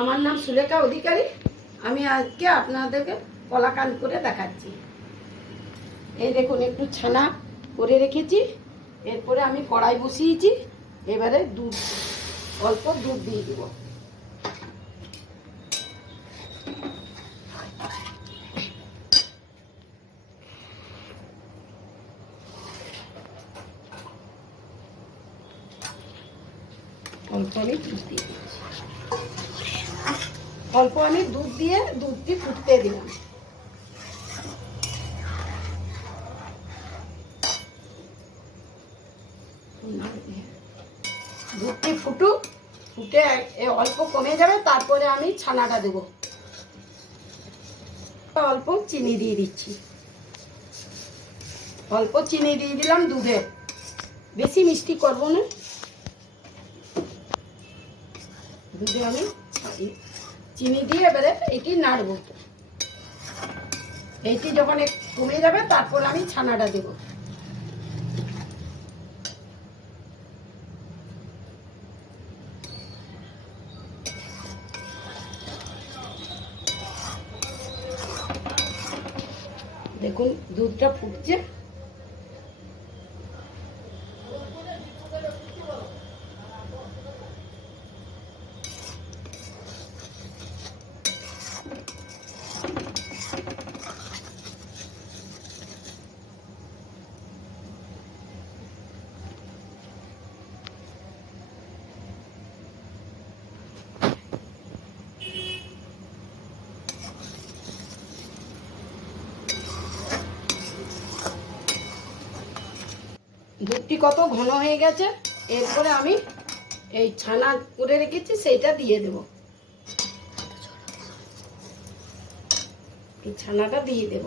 আমার নাম সুলেখা অধিকারী। আমি আজকে আপনাদেরকে কলাকান্দ করে দেখাচ্ছি। এই দেখুন, একটু ছানা করে রেখেছি। এরপরে আমি কড়াই বসিয়েছি। এবারে দুধ, অল্প দুধ দিয়ে দেব। অল্প আমি দুধ দিয়ে দিচ্ছি। অল্প আমি দুধ দিয়ে দুধটি ফুটতে দিলাম। দুধটি ফুটুক, ফুটে অল্প কমে যাবে, তারপরে আমি ছানাটা দেব। অল্প চিনি দিয়ে দিচ্ছি। অল্প চিনি দিয়ে দিলাম দুধে, বেশি মিষ্টি করব না। দুধে আমি চিনি দিয়ে এবারে এটি নাড়ব। এইটি যখন কমে যাবে তারপর আমি ছানাটা দেব। দেখুন দুধটা ফুটছে। দুধটি কত ঘন হয়ে গেছে। এরপরে আমি এই ছানা করে রেখেছি সেইটা দিয়ে দেব। এই ছানাটা দিয়ে দেব,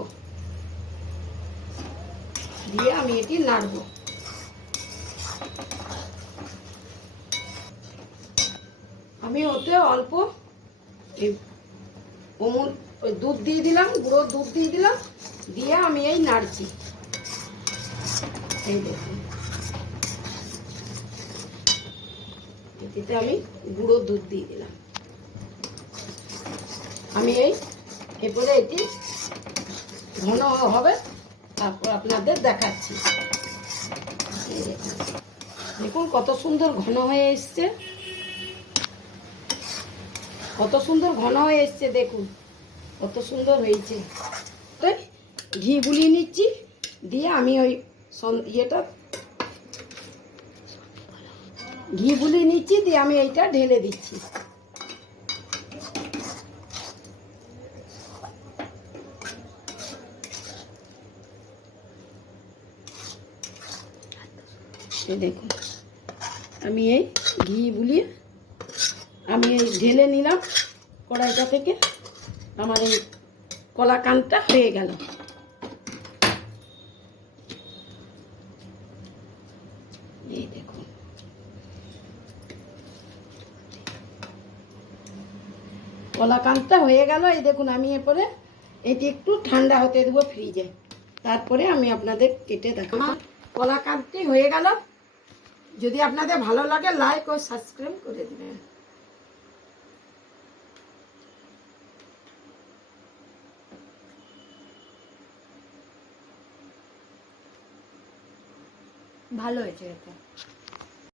দিয়ে আমি এটি নাড়ব। আমি ওতে অল্প অমুল ওই দুধ দিয়ে দিলাম, গুঁড়ো দুধ দিয়ে দিলাম, দিয়ে আমি এই নাড়ছি। এই দেখুন, এটিতে আমি গুঁড়ো দুধ দিয়ে দিলাম। আমি এরপরে এটি ঘন হবে, তারপর আপনাদের দেখাচ্ছি। দেখুন কত সুন্দর ঘন হয়ে এসছে, কত সুন্দর ঘন হয়ে এসছে। দেখুন কত সুন্দর হয়েছে। ঘি বুলিয়ে নিচ্ছি, দিয়ে আমি ওই ঘি বুলিয়ে নিচ্ছি, দিয়ে আমি এইটা ঢেলে দিচ্ছি। দেখুন আমি এই ঘি বুলিয়ে আমি এই ঢেলে নিলাম কড়াইটা থেকে। আমার এই কলাকান্দটা হয়ে গেল। এই দেখুন, কলাকান্দটা হয়ে গেল। এই দেখুন, আমি এরপরে এটি একটু ঠান্ডা হতে দেবো ফ্রিজে, তারপরে আমি আপনাদের কেটে দেখাবো। আমার কলাকান্দটি হয়ে গেল। যদি আপনাদের ভালো লাগে লাইক ও সাবস্ক্রাইব করে দেবেন। ভালো হয়েছে এটা।